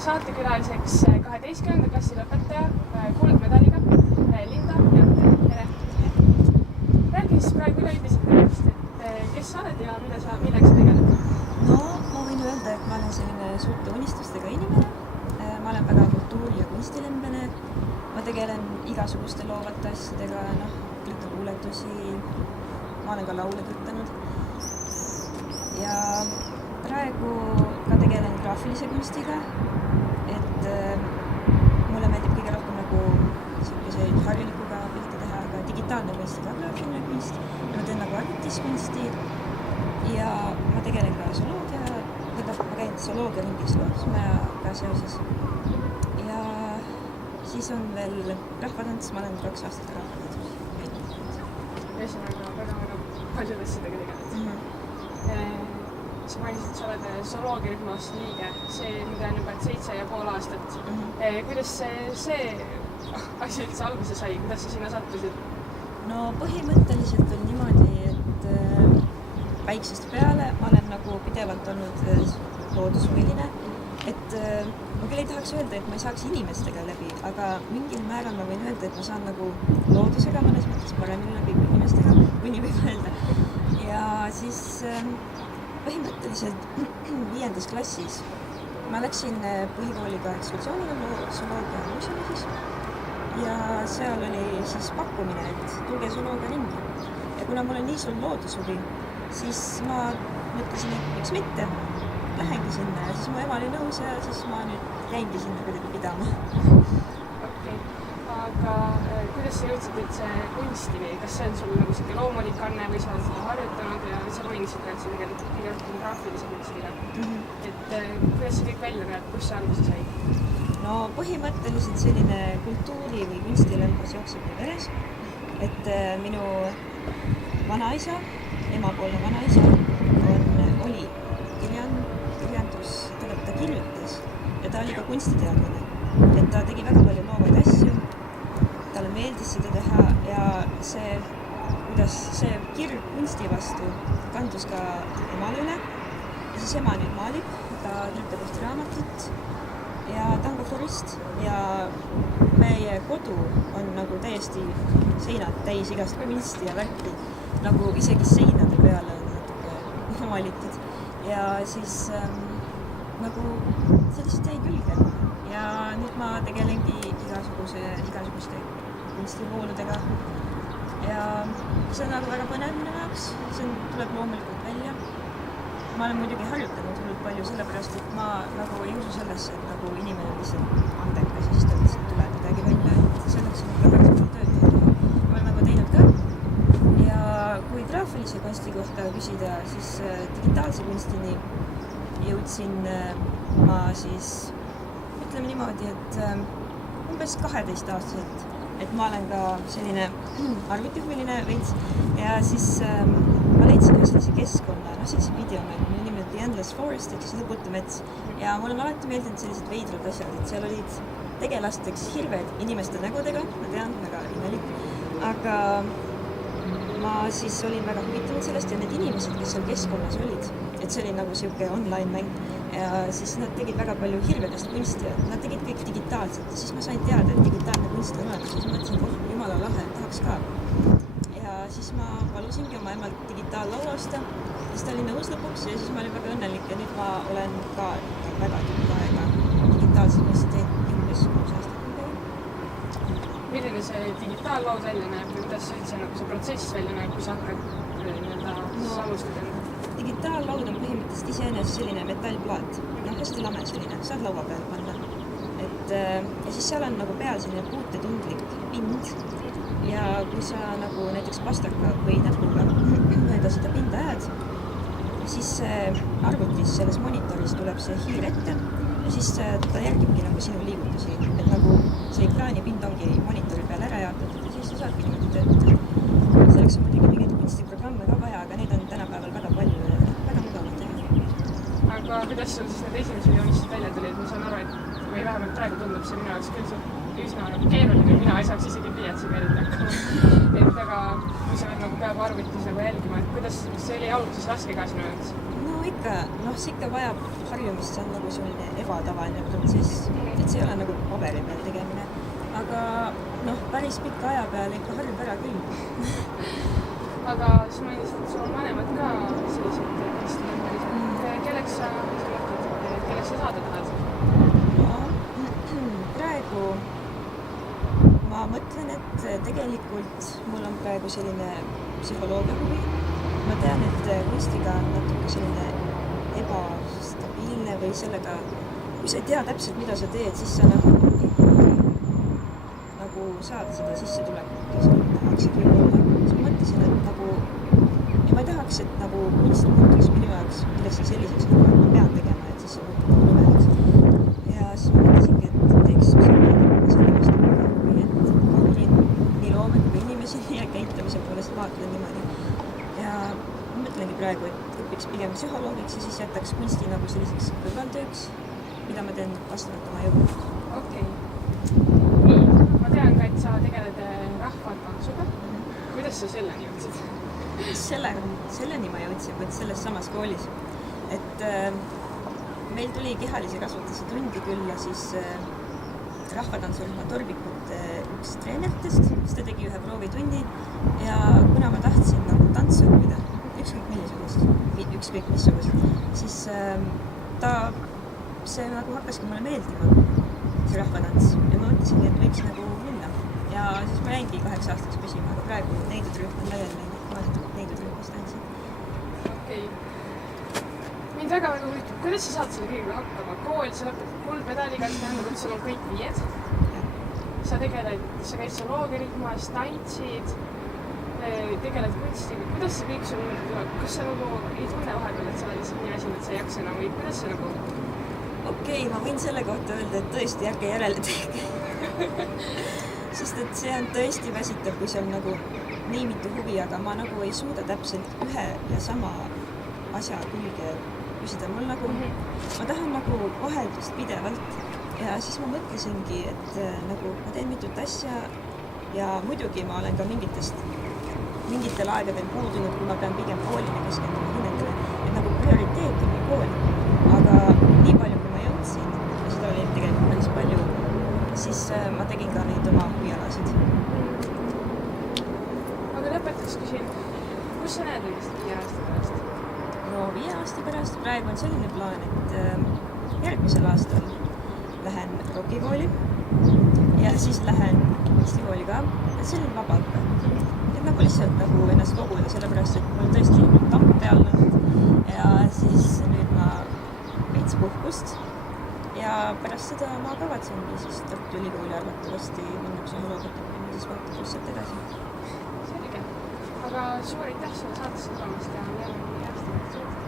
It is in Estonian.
saatekülaliseks 12. klassi lõpetaja kuldmedaliga Linda Janter. Tere! Räägi siis praegu üleüldiselt ennast, et kes sa oled ja millega sa tegeled? No, ma võin öelda, et ma olen selline suurte unistustega inimene. Ma olen väga kultuuri- ja kunstilembene. Ma tegelen igasuguste loovate asjadega, kirjutan luuletusi, ma olen ka laule kirjutanud. Ja praegu ka tegelen graafilise kunstiga, et mulle meeldib kõige rohkem nagu selliseid harjulikuga pilte teha, aga digitaalne kunst ja graafiline kunst. Ja ma teen nagu arvutiskunsti ja ma tegelen ka ma käin zooloogiaringis Loodusmajaga seoses. Ja siis on veel rahvatants, ma olen 2 aastat rahvatantsus. Ühesõnaga väga paljud asjadega tegeled. Sa mainisid, et sa oled zooloogiarühmas liige, see nüüd on juba 7,5 aastat. Kuidas see asi üldse alguse sai, kuidas sa sinna sattusid? No põhimõtteliselt on niimoodi, et väiksest peale ma olen nagu pidevalt olnud loodushuviline, et ma küll ei tahaks öelda, et ma ei saaks inimestega läbi, aga mingil määral ma võin öelda, et ma saan nagu loodusega mõnes mõttes paremini läbi kui inimestega, kui nii võib öelda. Ja siis põhimõtteliselt 5. klassis ma läksin põhikooliga ekskursioonile zooloogia muuseumi siis ja seal oli siis pakkumine, et tulge zooloogia ringi. Ja kuna mul on nii suur loodushuvi, siis ma mõtlesin, et miks mitte, lähengi sinna ja siis mu ema oli nõus ja siis ma nüüd jäingi sinna kuidagi pidama. Okei, aga kuidas sa jõudsid üldse kunsti või kas see on sul nagu selline loomulik anne või sa oled seda harjutanud ja sa mainisid ka, et sa tegelikult kõige rohkem graafilise kunstiga. Et kuidas see kõik välja näeb, kus see alguse sai? No põhimõtteliselt selline kultuuri- või kunstilembus jookseb mu veres, et minu vanaisa, emapoolne vanaisa oli ta kirjutas ja ta oli ka kunstiteadlane, et ta tegi väga palju loovaid asju, talle meeldis seda teha ja see kirg kunsti vastu kandus ka emale üle ja siis ema nüüd maalib, ta kirjutab ühte raamatut ja ta on ka florist ja meie kodu on nagu täiesti seinad täis igast kunsti ja värki, nagu isegi seinade peale on natuke maalitud ja siis nagu sellist jäi külge ja nüüd ma tegelengi igasuguste kunstivooludega ja see on nagu väga põnev minu jaoks, see tuleb loomulikult välja. Ma olen muidugi harjutanud hullult palju, sellepärast et ma nagu ei usu sellesse, et nagu inimene on lihtsalt andekas ja siis ta lihtsalt tuleb midagi välja, et selleks on ikka väga palju tööd teha. Ma olen nagu teinud ka ja kui graafilise kunsti kohta küsida, siis digitaalse kunstini jõudsin ma siis, ütleme niimoodi, et umbes 12-aastaselt, et ma olen ka selline arvutihuviline veits ja siis ma leidsin ühe sellise keskkonna, sellise videona, mille nimi on The Endless Forest, ehk siis lõputu mets ja mul on alati meeldinud sellised veidrad asjad, et seal olid tegelasteks hirved inimeste nägudega, ma tean, väga imelik, aga ma siis olin väga huvitanud sellest ja need inimesed, kes seal keskkonnas olid, et see oli nagu siuke online mäng ja siis nad tegid väga palju hirvedest kunsti ja nad tegid kõik digitaalselt ja siis ma sain teada, et digitaalne kunst on olemas ja siis mõtlesin, jumala lahe, tahaks ka. Ja siis ma palusingi oma emalt digitaallauda osta ja siis ta oli nõus lõpuks ja siis ma olin väga õnnelik ja nüüd ma olen ka väga tükk aega digitaalse kunsti teinud, umbes 6 aastat. Milline see digitaallaud välja näeb või kuidas üldse nagu see protsess välja näeb, kui sa hakkad alustada? Digitaallaud on põhimõtteliselt iseenesest selline metallplaat, hästi lame selline, saad laua peale panna. Ja siis seal on nagu peal selline puutetundlik pind ja kui sa nagu näiteks pastaka või näpuga mööda seda pinda ajad, siis arvutis selles monitoris tuleb see hiir ette ja siis ta järgibki nagu sinu liigutusi, et nagu see ekraanipind ongi monitori peal ära jaotatud ja siis sa saadki niimoodi töötada. Selleks on muidugi mingeid kunstiprogramme ka vaja, aga neid on tänapäeval väga palju ja väga mugavad teha. Aga kuidas sul siis need esimesed joonised välja tulid? Ma saan aru, et või vähemalt praegu tundub see minu jaoks küll üsna keeruline, mina ei saaks isegi pliiatsiga eriti hakkama. Et aga kui sa oled nagu peaaegu arvutis nagu jälgima, et kuidas see oli alguses raske ka sinu jaoks? No ikka, noh, see ikka vajab harjumist, see on nagu selline ebatavaline protsess, et see ei ole nagu paberi peal tegemine. Aga noh, päris pika aja peale ikka harjub ära küll. Aga sa mainisid, et sul on vanemad ka sellised kunstinumerised. Kelleks sa mõtled, kelleks sa saada tahad? No, praegu ma mõtlen, et tegelikult mul on praegu selline psühholoogia huvi. Ma tean, et kunstiga on natuke selline ebastabiilne või sellega, kui sa ei tea täpselt, mida sa teed, siis sa nagu saad seda sissetulekut ja sa tahaksid võib-olla. Siis ma mõtlesin, et nagu, ja ma ei tahaks, et nagu kunst muutuks minu jaoks millestki selliseks, nagu ma pean tegema, et siis see muutub nagu lumedaks. Ja siis ma mõtlesingi, et teeks psühholoogia sellepärast huvi, et ma uurin nii loome kui inimesi ja käitumise poolest vaatlen niimoodi. Ja ma mõtlengi praegu, et õpiks pigem psühholoogiks ja siis jätaks kunsti nagu selliseks kõrvaltööks, mida ma teen vastavalt oma jõu. Okei. Nii, ma tean ka, et sa tegeled rahvatantsuga. Kuidas sa selleni jõudsid? Selleni ma jõudsin selles samas koolis, et meil tuli kehalise kasvatuse tundi küll ja siis rahvatantsurühma Torbikute üks treeneritest, siis ta tegi ühe proovitunni ja kuna ma tahtsin nagu tantsu õppida, ükskõik missugust, siis see nagu hakkaski mulle meeldima, see rahvatants ja ma mõtlesingi, et võiks nagu minna ja siis ma jäingi 8 aastaks püsima, aga praegu neidudrühm on laiali läinud, ma neidudrühmas tantsin. Okei. Mind väga huvitab, kuidas sa saad selle kõigega hakkama? Kool, sa lõpetad kuldmedaliga, see tähendab, et sul on kõik 5. Sa käid seal loogerühmas, tantsid, tegeled kunstiga. Kuidas see kõik sul tuleb? Kas sa nagu ei tunne vahepeal, et sa oled lihtsalt nii väsinud, et sa ei jaksa enam või kuidas see nagu? Okei, ma võin selle kohta öelda, et tõesti ärge järele tehke. Sest et see on tõesti väsitav, kui see on nagu nii mitu huvi, aga ma nagu ei suuda täpselt ühe ja sama asja külge püsida. Mul nagu, ma tahan nagu vaheldust pidevalt ja siis ma mõtlesingi, et nagu ma teen mitut asja ja muidugi ma olen ka mingitel aegadel puudunud, kui ma pean pigem koolile keskenduma hinnetele, et nagu prioriteet on kool, aga nii palju, kui ma jõudsin, ja seda oli tegelikult päris palju, siis ma tegin ka neid oma huvialasid. Aga lõpetaks küsin, kus sa näed õigesti 5 aasta pärast? No 5 aasta pärast praegu on selline plaan, et järgmisel aastal lähen rokikooli ja siis lähen kunstikooli ka, et see on vabaõpe. Et nagu lihtsalt nagu ennast koguda, sellepärast, et mul tõesti tamp peal olnud ja siis nüüd ma veits puhkust ja pärast seda ma kavatsengi siis Tartu Ülikooli arvatavasti minna psühholoogiat õppima ja siis vaatame, kus sealt edasi. Selge. Aga suur aitäh sulle saatesse tulemast ja jälle 5 aasta pärast.